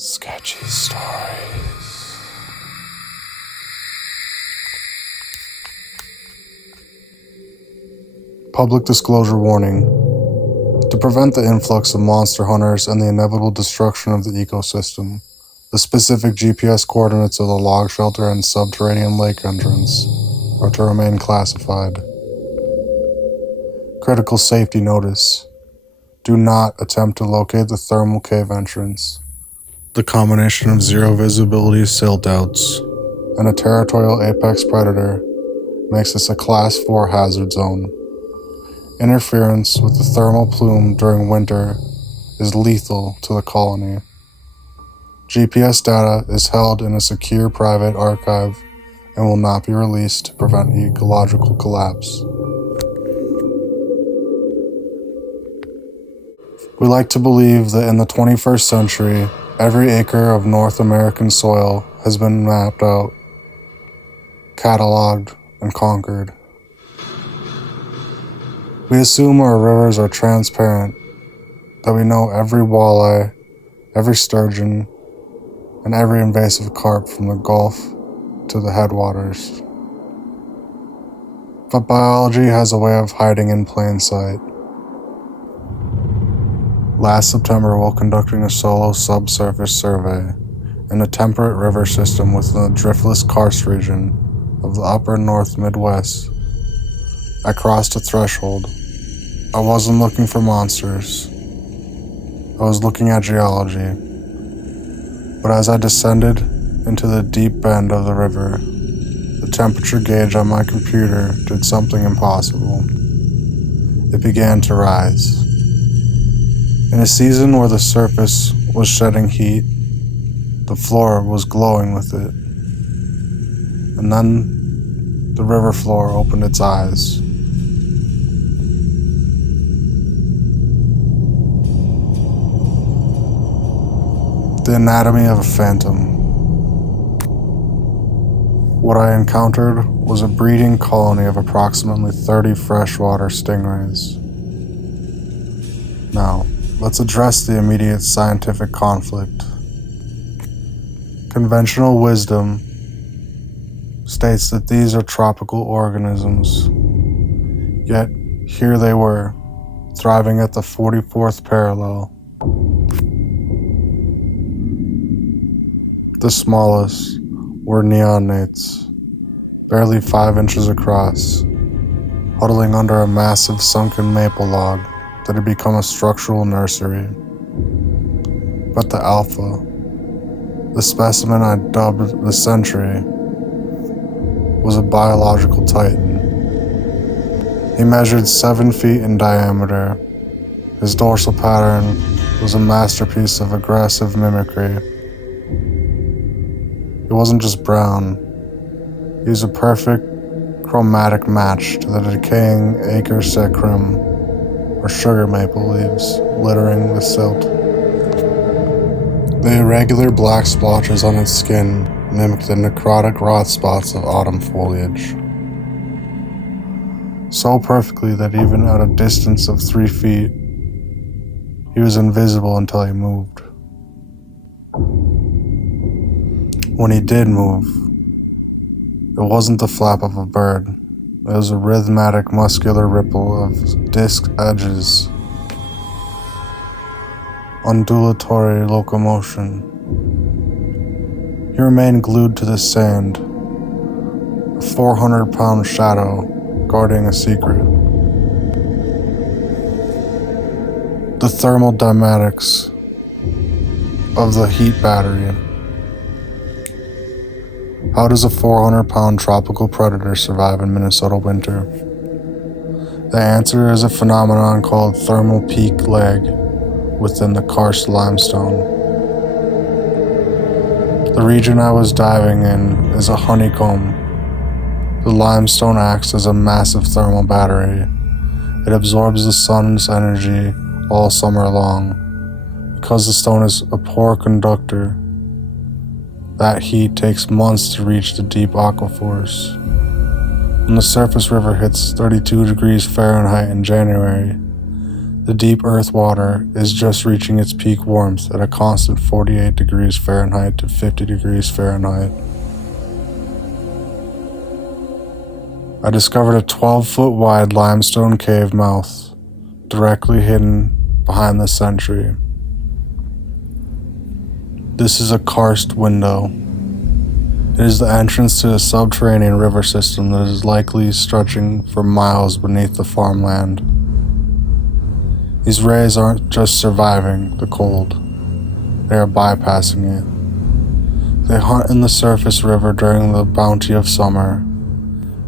Sketchy stories. Public disclosure warning. To prevent the influx of monster hunters and the inevitable destruction of the ecosystem, the specific GPS coordinates of the log shelter and subterranean lake entrance are to remain classified. Critical safety notice. Do not attempt to locate the thermal cave entrance. The combination of zero visibility silt outs and a territorial apex predator makes this a Class 4 hazard zone. Interference with the thermal plume during winter is lethal to the colony. GPS data is held in a secure private archive and will not be released to prevent ecological collapse. We like to believe that in the 21st century, every acre of North American soil has been mapped out, cataloged, and conquered. We assume our rivers are transparent, that we know every walleye, every sturgeon, and every invasive carp from the Gulf to the headwaters. But biology has a way of hiding in plain sight. Last September, while conducting a solo subsurface survey in a temperate river system within the driftless Karst region of the upper North Midwest, I crossed a threshold. I wasn't looking for monsters. I was looking at geology. But as I descended into the deep bend of the river, the temperature gauge on my computer did something impossible. It began to rise. In a season where the surface was shedding heat, the floor was glowing with it. And then the river floor opened its eyes. The anatomy of a phantom. What I encountered was a breeding colony of approximately 30 freshwater stingrays. Now, let's address the immediate scientific conflict. Conventional wisdom states that these are tropical organisms, yet here they were, thriving at the 44th parallel. The smallest were neonates, barely 5 inches across, huddling under a massive sunken maple log that had become a structural nursery. But the alpha, the specimen I dubbed the century, was a biological titan. He measured 7 feet in diameter. His dorsal pattern was a masterpiece of aggressive mimicry. He wasn't just brown, he was a perfect chromatic match to the decaying acer-embarras, or sugar maple leaves, littering the silt. The irregular black splotches on its skin mimicked the necrotic rot spots of autumn foliage, so perfectly that even at a distance of 3 feet, he was invisible until he moved. When he did move, it wasn't the flap of a bird. It was a rhythmic, muscular ripple of disc edges, undulatory locomotion. He remained glued to the sand, a 400-pound shadow guarding a secret. The thermodynamics of the heat battery. How does a 400-pound tropical predator survive in Minnesota winter? The answer is a phenomenon called thermal peak lag within the Karst limestone. The region I was diving in is a honeycomb. The limestone acts as a massive thermal battery. It absorbs the sun's energy all summer long. Because the stone is a poor conductor, that heat takes months to reach the deep aquifers. When the surface river hits 32 degrees Fahrenheit in January, The deep earth water is just reaching its peak warmth at a constant 48 degrees Fahrenheit to 50 degrees Fahrenheit. I discovered a 12-foot wide limestone cave mouth directly hidden behind the sentry. This is a karst window. It is the entrance to a subterranean river system that is likely stretching for miles beneath the farmland. These rays aren't just surviving the cold, they are bypassing it. They hunt in the surface river during the bounty of summer,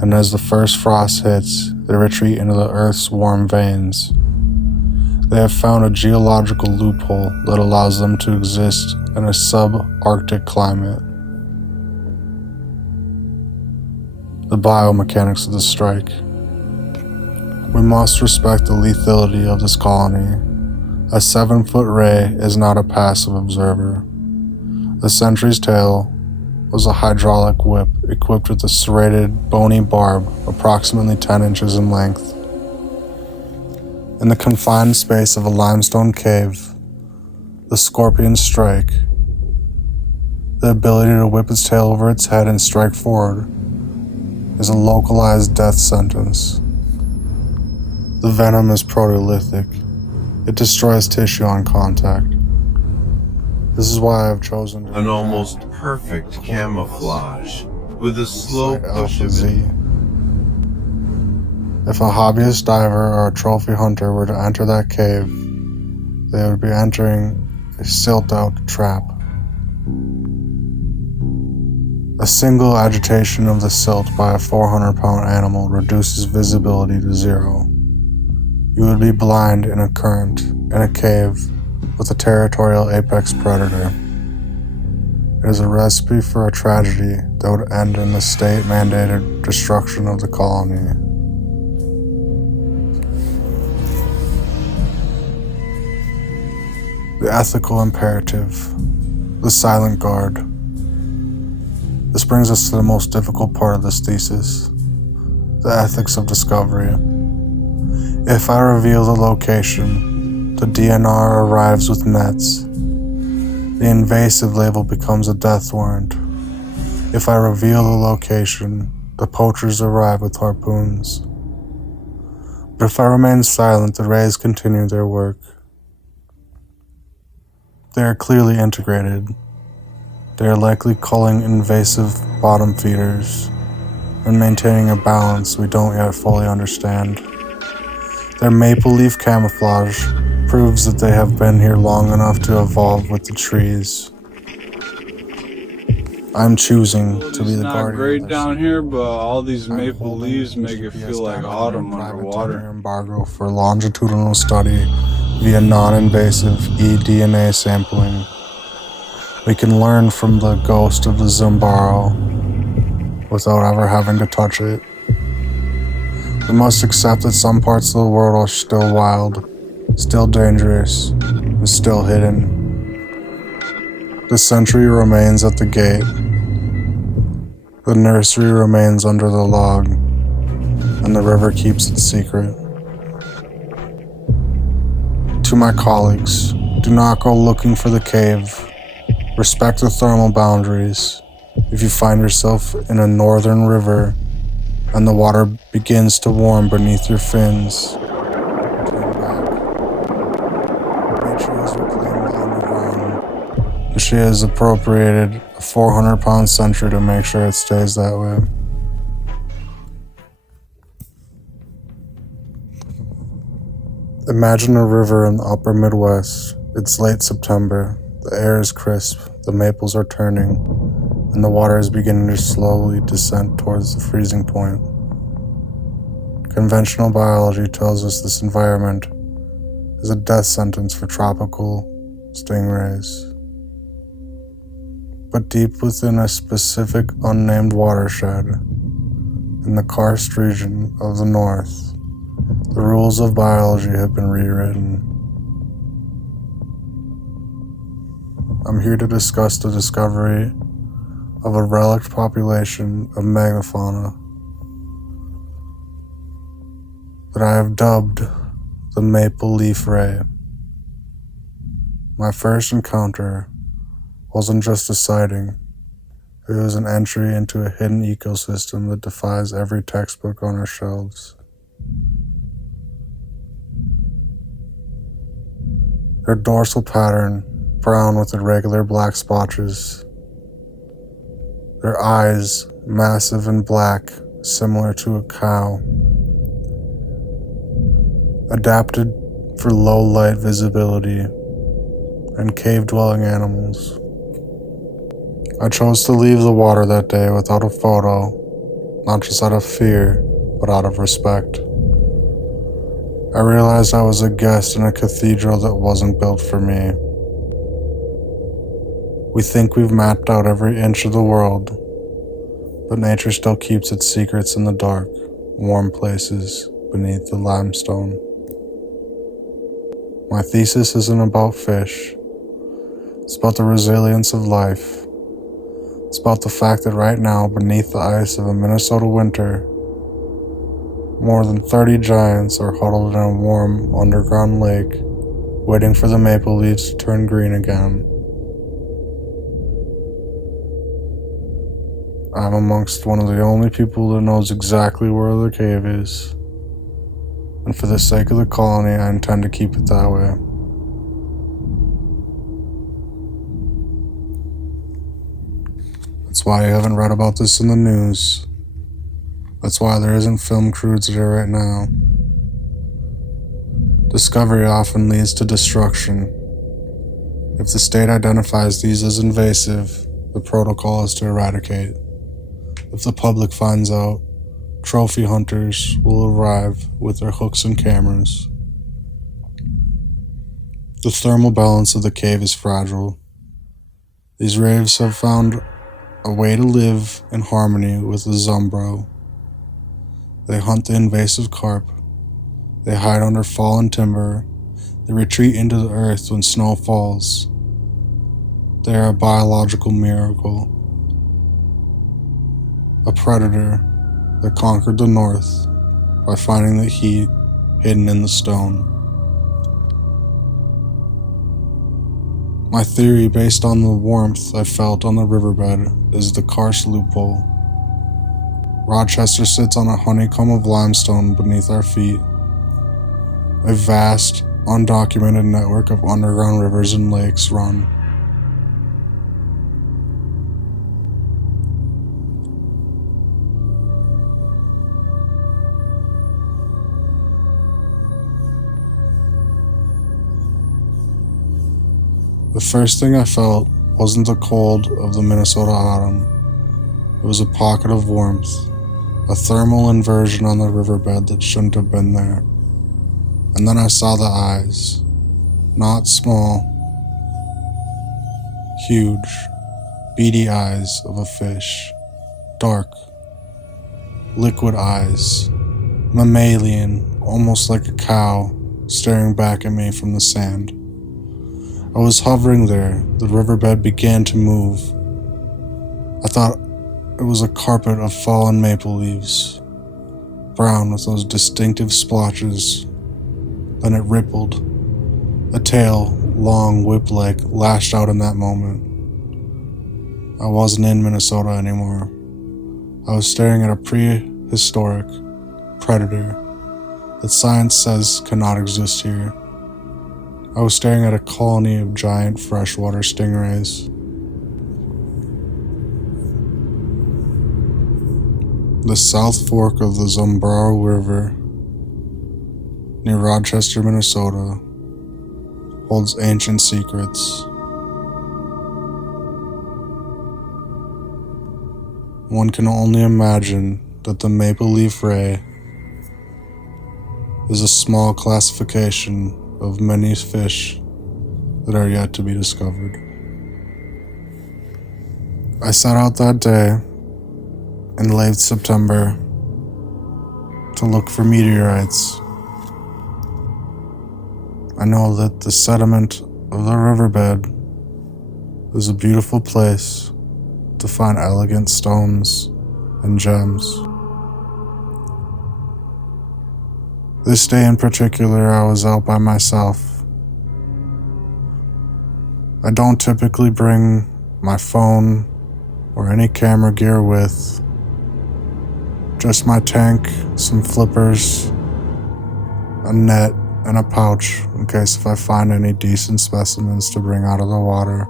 and as the first frost hits, they retreat into the earth's warm veins. They have found a geological loophole that allows them to exist in a subarctic climate. The biomechanics of the strike. We must respect the lethality of this colony. A 7-foot ray is not a passive observer. The sentry's tail was a hydraulic whip equipped with a serrated, bony barb approximately 10 inches in length. In the confined space of a limestone cave, the scorpion's strike, the ability to whip its tail over its head and strike forward, is a localized death sentence. The venom is proteolytic. It destroys tissue on contact. This is why I've chosen an almost perfect camouflage with a slow push of Z. it. If a hobbyist diver or a trophy hunter were to enter that cave, they would be entering a silt-out trap. A single agitation of the silt by a 400-pound animal reduces visibility to zero. You would be blind in a current, in a cave, with a territorial apex predator. It is a recipe for a tragedy that would end in the state-mandated destruction of the colony. The ethical imperative, the silent guard. This brings us to the most difficult part of this thesis, the ethics of discovery. If I reveal the location, the DNR arrives with nets. The invasive label becomes a death warrant. If I reveal the location, the poachers arrive with harpoons. But if I remain silent, the rays continue their work. They are clearly integrated. They are likely culling invasive bottom feeders and maintaining a balance we don't yet fully understand. Their maple leaf camouflage proves that they have been here long enough to evolve with the trees. I'm choosing to be the guardian. It's not great of down here, but all these I'm maple holding leaves make it GPS feel like down autumn under a private underwater. 10-year embargo for longitudinal study via non-invasive eDNA sampling. We can learn from the ghost of the Zimbaro without ever having to touch it. We must accept that some parts of the world are still wild, still dangerous, and still hidden. The sentry remains at the gate. The nursery remains under the log, and the river keeps its secret. To my colleagues, do not go looking for the cave. Respect the thermal boundaries. If you find yourself in a northern river and the water begins to warm beneath your fins, turn back. Nature has reclaimed the underground, and she has appropriated a 400-pound sentry to make sure it stays that way. Imagine a river in the upper Midwest. It's late September. The air is crisp, the maples are turning, and the water is beginning to slowly descend towards the freezing point. Conventional biology tells us this environment is a death sentence for tropical stingrays. But deep within a specific unnamed watershed, in the Karst region of the north, the rules of biology have been rewritten. I'm here to discuss the discovery of a relict population of megafauna that I have dubbed the maple leaf ray. My first encounter wasn't just a sighting, it was an entry into a hidden ecosystem that defies every textbook on our shelves. Their dorsal pattern, brown with irregular black splotches. Their eyes, massive and black, similar to a cow. Adapted for low light visibility and cave-dwelling animals. I chose to leave the water that day without a photo, not just out of fear, but out of respect. I realized I was a guest in a cathedral that wasn't built for me. We think we've mapped out every inch of the world, but nature still keeps its secrets in the dark, warm places beneath the limestone. My thesis isn't about fish. It's about the resilience of life. It's about the fact that right now, beneath the ice of a Minnesota winter, more than 30 giants are huddled in a warm underground lake, waiting for the maple leaves to turn green again. I'm amongst one of the only people that knows exactly where the cave is, and for the sake of the colony, I intend to keep it that way. That's why you haven't read about this in the news. That's why there isn't film crews there right now. Discovery often leads to destruction. If the state identifies these as invasive, the protocol is to eradicate. If the public finds out, trophy hunters will arrive with their hooks and cameras. The thermal balance of the cave is fragile. These raves have found a way to live in harmony with the Zumbro. They hunt the invasive carp. They hide under fallen timber. They retreat into the earth when snow falls. They are a biological miracle. A predator that conquered the north by finding the heat hidden in the stone. My theory, based on the warmth I felt on the riverbed, is the Karst loophole. Rochester sits on a honeycomb of limestone beneath our feet. A vast, undocumented network of underground rivers and lakes run. The first thing I felt wasn't the cold of the Minnesota autumn. It was a pocket of warmth, a thermal inversion on the riverbed that shouldn't have been there. And then I saw the eyes. Not small, huge, beady eyes of a fish. Dark, liquid eyes. Mammalian, almost like a cow, staring back at me from the sand. I was hovering there. The riverbed began to move. I thought it was a carpet of fallen maple leaves, brown with those distinctive splotches. Then it rippled. A tail, long, whip-like, lashed out in that moment. I wasn't in Minnesota anymore. I was staring at a prehistoric predator that science says cannot exist here. I was staring at a colony of giant freshwater stingrays. The South Fork of the Zumbro River, near Rochester, Minnesota, holds ancient secrets. One can only imagine that the maple leaf ray is a small classification of many fish that are yet to be discovered. I set out that day in late September to look for meteorites. I know that the sediment of the riverbed is a beautiful place to find elegant stones and gems. This day in particular, I was out by myself. I don't typically bring my phone or any camera gear with. Just my tank, some flippers, a net, and a pouch in case if I find any decent specimens to bring out of the water.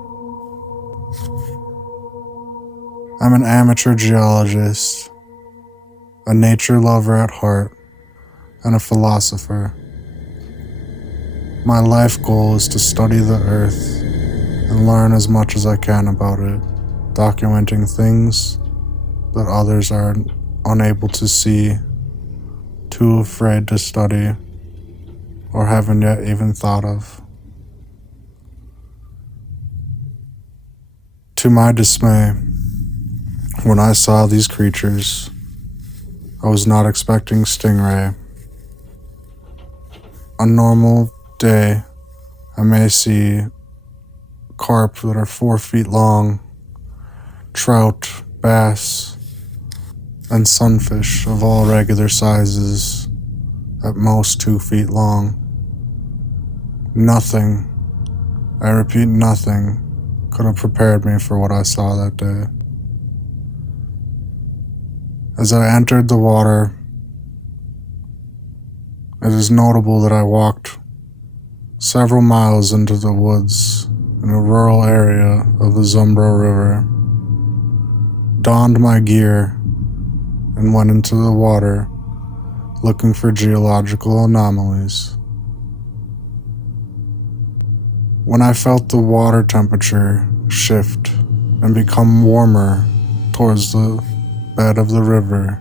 I'm an amateur geologist, a nature lover at heart, and a philosopher. My life goal is to study the earth and learn as much as I can about it, documenting things that others are unable to see, too afraid to study, or haven't yet even thought of. To my dismay, when I saw these creatures, I was not expecting stingray. A normal day, I may see carp that are 4 feet long, trout, bass, and sunfish of all regular sizes, at most 2 feet long. Nothing, I repeat nothing, could have prepared me for what I saw that day. As I entered the water, it is notable that I walked several miles into the woods in a rural area of the Zumbro River, donned my gear, and went into the water looking for geological anomalies. When I felt the water temperature shift and become warmer towards the bed of the river,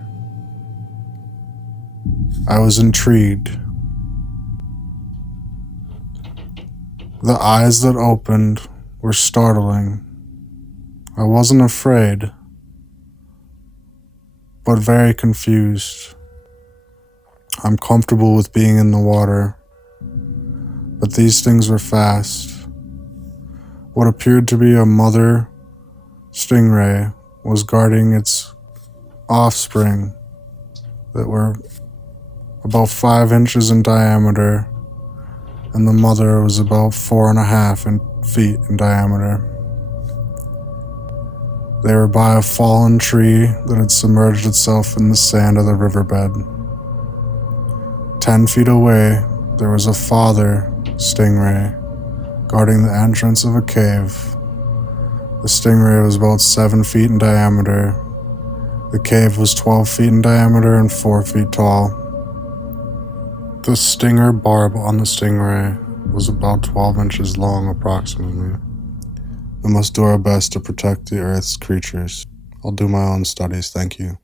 I was intrigued. The eyes that opened were startling. I wasn't afraid, but very confused. I'm comfortable with being in the water, but these things were fast. What appeared to be a mother stingray was guarding its offspring that were about 5 inches in diameter, and the mother was about 4.5 feet in diameter. They were by a fallen tree that had submerged itself in the sand of the riverbed. 10 feet away, there was a father stingray guarding the entrance of a cave. The stingray was about 7 feet in diameter. The cave was 12 feet in diameter and 4 feet tall. The stinger barb on the stingray was about 12 inches long approximately. We must do our best to protect the Earth's creatures. I'll do my own studies, thank you.